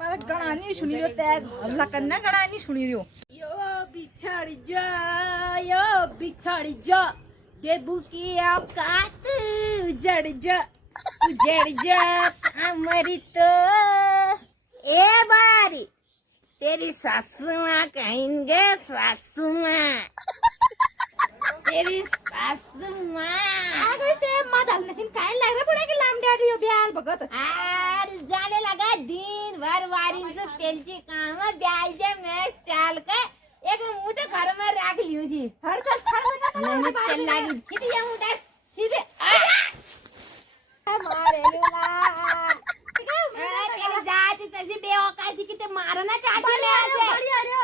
पर गणानी सुनी रहो तैग हल्ला करना गणानी सुनी रहो यो बिछड़ जा देबू की औकात उजड़ जा हमारी तो ए बारी तेरी सासू माँ कहेंगे सासू माँ तेरी सासू माँ अगर ते मदल नहीं काय लग रहा पड़े कि लाम डाडी हो ब्याल भगत आज जाने लगा दिन भर वारिन से पेलची काम ब्याल जे मैं चाल के एक मुठे घर में रख लियो जी हर चल छड़ लगा तो नहीं चल लगी सीधे ये मुठे सीधे मारे लूला तेरी जाति तैसी बेवकाती की ते मारना चाहती मैं ऐसे बढ़िया रे